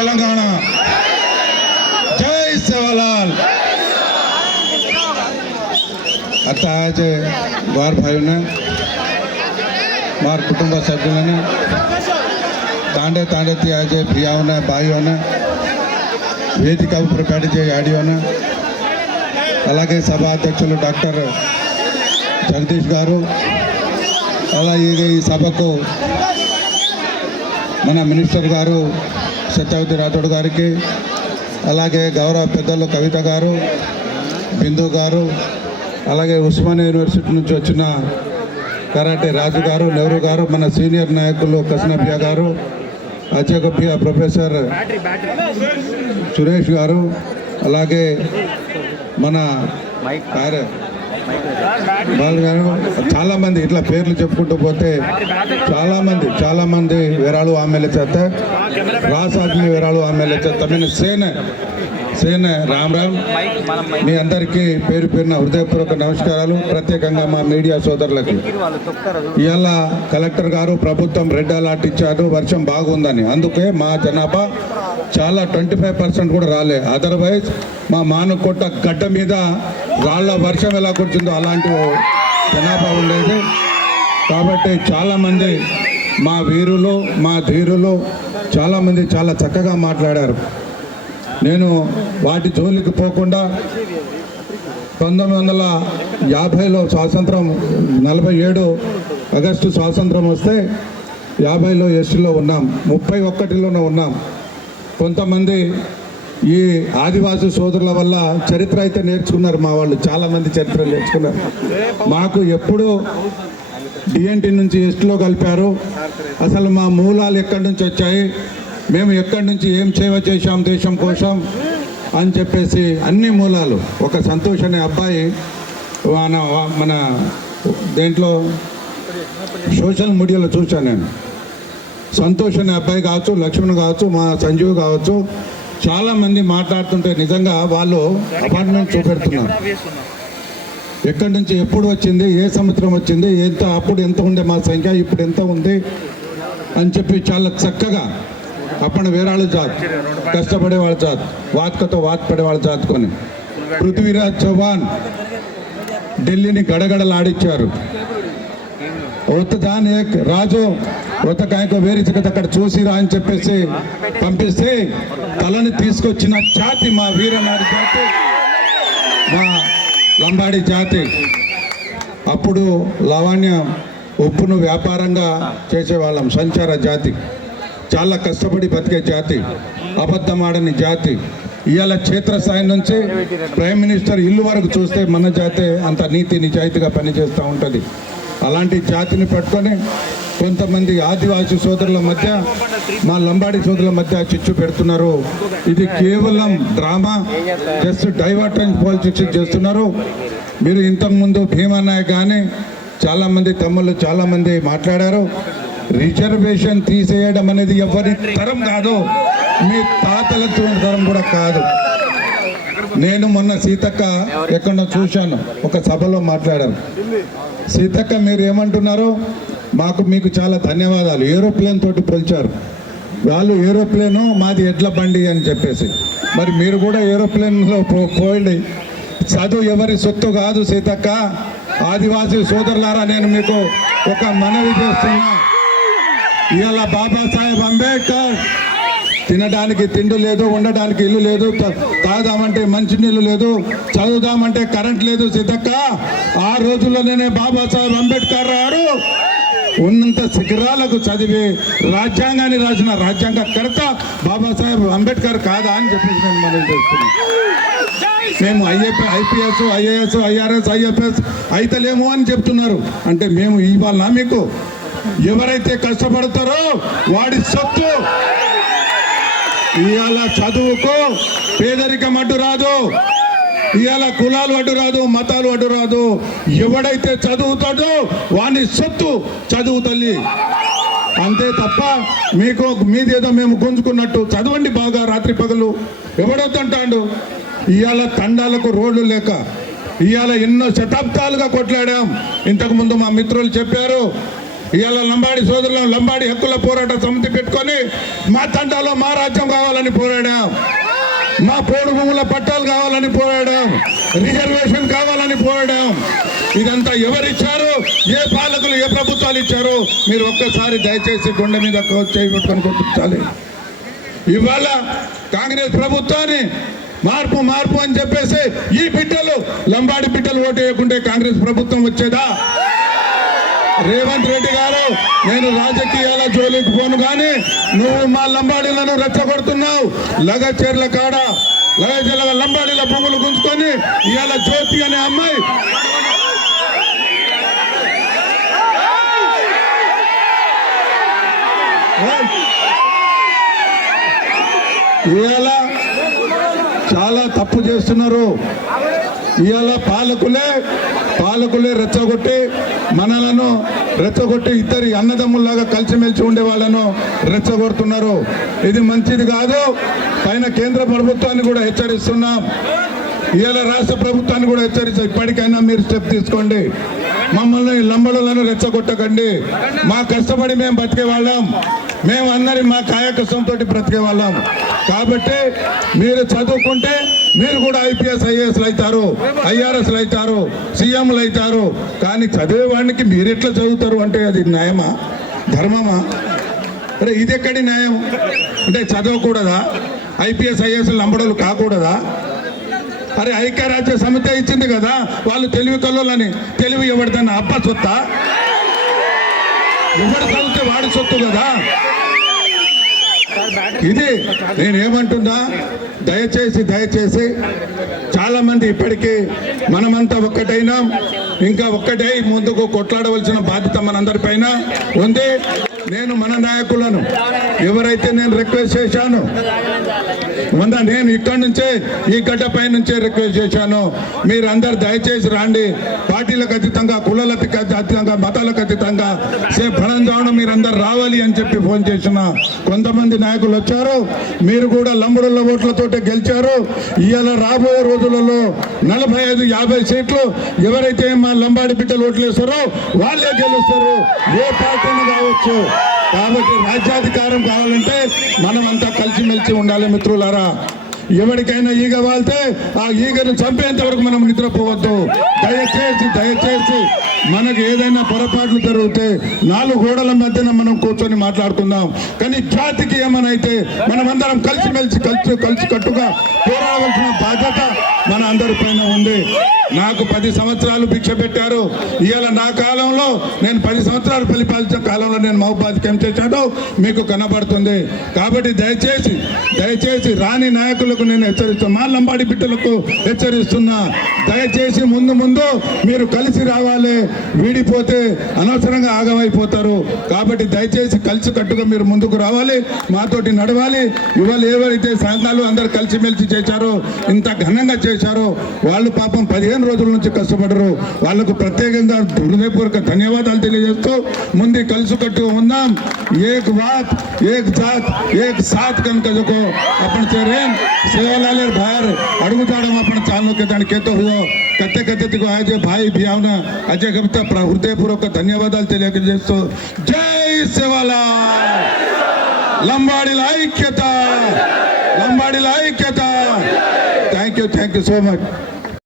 तेलंगाना, जय सेवालाल। आता आज वार भाइयों ने मार कुटुंब सभ्युलों ने तांडे तांडे थी आज प्रियाओं ने भाइयों ने वेदिका प्रकट आडियो ने అలాగే సభ అధ్యక్షులు డాక్టర్ జగదీష్ గారు అలాగే ఈ సభకు మన మినిస్టర్ గారు సత్యవతి రాథోడ్ గారికి అలాగే గౌరవ పెద్దలు కవిత గారు బిందు గారు అలాగే ఉస్మానియా యూనివర్సిటీ నుంచి వచ్చిన కరాటే రాజు గారు నెహ్రూ గారు మన సీనియర్ నాయకులు కృష్ణప్రియ గారు అధ్యక్ష ప్రొఫెసర్ సురేష్ గారు అలాగే మన చాలా మంది ఇట్లా పేర్లు చెప్పుకుంటూ పోతే చాలా మంది వేరాళు ఆమెల చేత రాసాగ్ని వేరాళు ఆమెల చేత సేన రామ్ మీ అందరికీ పేరు పేరున హృదయపూర్వక నమస్కారాలు. ప్రత్యేకంగా మా మీడియా సోదరులకి ఇవాళ కలెక్టర్ గారు ప్రభుత్వం రెడ్ అలర్ట్ ఇచ్చారు వర్షం బాగుందని. అందుకే మా జనాభా చాలా 25% కూడా రాలే. అదర్వైజ్ మా మానుకోట గడ్డ మీద రాళ్ళ వర్షం ఎలా కూర్చుందో అలాంటి జనాభా ఉండేది. కాబట్టి చాలామంది మా వీరులు మా ధీరులు చాలామంది చాలా చక్కగా మాట్లాడారు. నేను వాటి జోలికి పోకుండా 1950లో స్వాతంత్రం 47 ఆగస్టు స్వాతంత్రం వస్తే 50లో ఎస్టీలో ఉన్నాం, 31లోనే ఉన్నాం. కొంతమంది ఈ ఆదివాసీ సోదరుల వల్ల చరిత్ర అయితే నేర్చుకున్నారు. మా వాళ్ళు చాలామంది చరిత్ర నేర్చుకున్నారు. మాకు ఎప్పుడు డిఎన్టీ నుంచి ఎస్టీలో కలిపారు. అసలు మా మూలాలు ఎక్కడి నుంచి వచ్చాయి, మేము ఎక్కడి నుంచి ఏం సేవ చేశాం దేశం కోసం అని చెప్పేసి అన్ని మూలాలు. ఒక సంతోష్ అనే అబ్బాయి మన దేంట్లో సోషల్ మీడియాలో చూశాను నేను. సంతోష్ అనే అబ్బాయి కావచ్చు, లక్ష్మణ్ కావచ్చు, మా సంజీవ్ కావచ్చు, చాలామంది మాట్లాడుతుంటే నిజంగా వాళ్ళు అపార్ట్మెంట్ చూపెడుతున్నారు. ఎక్కడి నుంచి ఎప్పుడు వచ్చింది, ఏ సంవత్సరం వచ్చింది, అప్పుడు ఎంత ఉండే మా సంఖ్య, ఇప్పుడు ఎంత ఉంది అని చెప్పి చాలా చక్కగా అప్పుడు వేరాళ్ళ జాత్, కష్టపడే వాళ్ళ జాత్, వాత్కతో వాత్ పడే వాళ్ళ జాత్కొని పృథ్వీరాజ్ చౌహాన్ ఢిల్లీని గడగడలాడిచ్చారు. ఒత్తదాన్ ఏక్ రాజు ఒత్తకాయకు వేరిచక అక్కడ చూసిరా అని చెప్పేసి పంపిస్తే తలని తీసుకొచ్చిన జాతి మా వీరనారి జాతి, మా లంబాడి జాతి. అప్పుడు లావణ్య ఉప్పును వ్యాపారంగా చేసేవాళ్ళం. సంచార జాతి, చాలా కష్టపడి బతికే జాతి, అబద్ధమాడని జాతి. ఇవాళ క్షేత్రస్థాయి నుంచి ప్రైమ్ మినిస్టర్ ఇల్లు వరకు చూస్తే మన జాతే అంత నీతి నిజాయితీగా పనిచేస్తూ ఉంటుంది. అలాంటి జాతిని పట్టుకొని కొంతమంది ఆదివాసీ సోదరుల మధ్య, మా లంబాడి సోదరుల మధ్య చిచ్చు పెడుతున్నారు. ఇది కేవలం డ్రామా, జస్ట్ డైవర్టెన్స్ పాలిటిక్స్ చేస్తున్నారు. మీరు ఇంతకుముందు భీమా నాయక్ కానీ చాలామంది తమ్ముళ్ళు చాలామంది మాట్లాడారు. రిజర్వేషన్ తీసేయడం అనేది ఎవరి తరం కాదు, మీ తాతల తరం కూడా కాదు. నేను మొన్న సీతక్క ఎక్కడో చూశాను, ఒక సభలో మాట్లాడారు. సీతక్క మీరు ఏమంటున్నారు, మీకు చాలా ధన్యవాదాలు. ఏరోప్లేన్ తోటి పోల్చారు. వాళ్ళు ఏరోప్లేను, మాది ఎడ్ల బండి అని చెప్పేసి. మరి మీరు కూడా ఏరోప్లేన్లో పోయింది. చదువు ఎవరి సొత్తు కాదు సీతక్క. ఆదివాసీ సోదరులారా, నేను మీకు ఒక మనవి చేస్తున్నా. ఇవాళ బాబాసాహెబ్ అంబేద్కర్ తినడానికి తిండి లేదు, ఉండడానికి ఇల్లు లేదు, తాగుదామంటే మంచినీళ్ళు లేదు, చదువుదామంటే కరెంట్ లేదు. సీతక్క, ఆ రోజుల్లోనే బాబాసాహెబ్ అంబేద్కర్ గారు ఉన్నంత శిఖరాలకు చదివి రాజ్యాంగాన్ని రాసిన రాజ్యాంగకర్త బాబాసాహెబ్ అంబేద్కర్ కాదా అని చెప్పేసి నేను మనం చేస్తున్నాను. మేము ఐపీఎస్, ఐఏఎస్, ఐఆర్ఎస్, ఐఎఫ్ఎస్ అయితలేమో అని చెప్తున్నారు. అంటే మేము ఇవాళ మీకు ఎవరైతే కష్టపడతారో వాడి సొత్తు. ఇవాళ చదువుకు పేదరికం అడ్డు రాదు, ఇవాళ కులాలు అడ్డు రాదు, మతాలు అడ్డు రాదు. ఎవడైతే చదువుతాడో వాని సొత్తు చదువు తల్లి. అంతే తప్ప మీకు మీదేదో మేము గుంజుకున్నట్టు చదవండి బాగా రాత్రి పగలు ఎవడొద్దంటాడు. ఇవాళ తండాలకు రోడ్లు లేక ఇవాళ ఎన్నో శతాబ్దాలుగా కొట్లాడాం. ఇంతకుముందు మా మిత్రులు చెప్పారు, ఇవాళ లంబాడి సోదరులను లంబాడి హక్కుల పోరాట సమితి పెట్టుకొని మా తండాలో మా రాజ్యం కావాలని పోరాడాం, మా పోడు భూముల పట్టాలు కావాలని పోరాడాం, రిజర్వేషన్ కావాలని పోరాడాం. ఇదంతా ఎవరిచ్చారు, ఏ పాలకులు ఏ ప్రభుత్వాలు ఇచ్చారో మీరు ఒక్కసారి దయచేసి గుండె మీద చేయి పెట్టుకొని గుర్తించాలి. ఇవాళ కాంగ్రెస్ ప్రభుత్వాన్ని మార్పు మార్పు అని చెప్పేసి ఈ బిడ్డలు లంబాడి బిడ్డలు ఓటు వేయకుంటే కాంగ్రెస్ ప్రభుత్వం వచ్చేదా? రేవంత్ రెడ్డి గారు, నేను రాజకీయాల జోలికి పోను కానీ నువ్వు మా లంబాడీలను రెచ్చగొడుతున్నావు. లగచెర్ల కాడ లంబాడీల భూములు గుంజుకొని ఇవాళ జ్యోతి అనే అమ్మాయి ఇవాళ చాలా తప్పు చేస్తున్నారు. ఇవాళ పాలకులే రెచ్చగొట్టి మనలను రెచ్చగొట్టి ఇద్దరి అన్నదమ్ముల్లాగా కలిసిమెలిసి ఉండే వాళ్ళను రెచ్చగొడుతున్నారు. ఇది మంచిది కాదు. పైన కేంద్ర ప్రభుత్వాన్ని కూడా హెచ్చరిస్తున్నాం, ఇవాళ రాష్ట్ర ప్రభుత్వాన్ని కూడా హెచ్చరిస్తాం. ఇప్పటికైనా మీరు స్టెప్ తీసుకోండి, మమ్మల్ని లంబడులను రెచ్చగొట్టకండి. మా కష్టపడి మేము బతికే వాళ్ళం, మేము అందరి మా కాయ కష్టంతో బ్రతికే వాళ్ళం. కాబట్టి మీరు చదువుకుంటే మీరు కూడా ఐపీఎస్ ఐఏఎస్లు అవుతారు, ఐఆర్ఎస్లు అవుతారు, సీఎంలు అవుతారు. కానీ చదివేవాడికి మీరు ఎట్లా చదువుతారు అంటే అది న్యాయమా, ధర్మమా? అరే ఇది ఎక్కడి న్యాయం? అంటే చదవకూడదా? ఐపీఎస్ ఐఏఎస్లు లంబడలు కాకూడదా? అరే ఐక్యరాజ్య సమితి ఇచ్చింది కదా, వాళ్ళు తెలివి కల్లోలని. తెలివి ఎవరిదన్నా అబ్బా సొత్తా? ఎవరు చదివితే వాడి సొత్తు కదా. ఇది నేనేమంటున్నా, దయచేసి చాలా మంది ఇప్పటికీ మనమంతా ఒక్కటైనాం, ఇంకా ఒక్కటై ముందుకు కొట్లాడవలసిన బాధ్యత మనందరిపైన ఉంది. నేను మన నాయకులను ఎవరైతే నేను రిక్వెస్ట్ చేశాను, నేను ఇక్కడి నుంచే ఈ గడ్డపై నుంచే రిక్వెస్ట్ చేశాను, మీరందరూ దయచేసి రాండి. పార్టీలకు అతీతంగా, కులాలకు అతీతంగా, మతాలకు అతీతంగా బలంజావడం మీరందరూ రావాలి అని చెప్పి ఫోన్ చేసిన కొంతమంది నాయకులు వచ్చారు. మీరు కూడా లంబడుల ఓట్లతోటే గెలిచారు. ఇవాళ రాబోయే రోజులలో 45-50 సీట్లు ఎవరైతే మా లంబాడి బిడ్డలు ఓట్లు వేస్తారో వాళ్ళే గెలుస్తారు, ఏ పార్టీని కావచ్చు. కాబట్టి రాజ్యాధికారం కావాలంటే మనం అంతా కలిసిమెలిసి ఉండాలి మిత్రులారా. ఎవరికైనా ఈగ వాళ్తే ఆ ఈగను చంపేంత వరకు మనం నిద్రపోవద్దు. దయచేసి మనకు ఏదైనా పొరపాట్లు జరిగితే 4 గోడల మధ్యన మనం కూర్చొని మాట్లాడుకుందాం. కానీ జాతికి ఏమనైతే మనమందరం కలిసిమెలిసి కలిసి కట్టుగా పోరాడవలసిన బాధ్యత మన అందరి పైన ఉంది. నాకు 10 సంవత్సరాలు భిక్ష పెట్టారు. ఇవాళ నా కాలంలో నేను 10 సంవత్సరాలు పరిపాలించిన కాలంలో నేను మహబూబాబాద్కి ఏం చేశానో మీకు కనబడుతుంది. కాబట్టి దయచేసి రాని నాయకులకు నేను హెచ్చరిస్తున్నా, మా లంబాడి బిడ్డలకు హెచ్చరిస్తున్నా, దయచేసి ముందు మీరు కలిసి రావాలి. వీడిపోతే అనవసరంగా ఆగమైపోతారు. కాబట్టి దయచేసి కలిసి కట్టుగా మీరు ముందుకు రావాలి, మాతోటి నడవాలి. ఇవాళ ఎవరైతే సంఘాలు అందరు కలిసిమెలిసి చేశారో, ఇంత ఘనంగా చేశారో, వాళ్ళు పాపం 15 రోజుల నుంచి కష్టపడరు. వాళ్ళకు ప్రత్యేకంగా హృదయపూర్వక ధన్యవాదాలు తెలియజేస్తూ ముందు కలిసి కట్టుగా ఉందాం. ఏక్ బాత్ ఏక్ జాత్ ఏక్ సాత్ కనుక अपन चेहरे सेवालाल बाहर अड़गुताड़म अपन चालू के दान केतो हुआ कत्ते को आज भाई भियावना अजय गप्ता हृदयपूर्वक धन्यवादाలు తెలియజేస్తూ जय सेवालाल లంబాడీల ఐక్యత थैंक यू so much।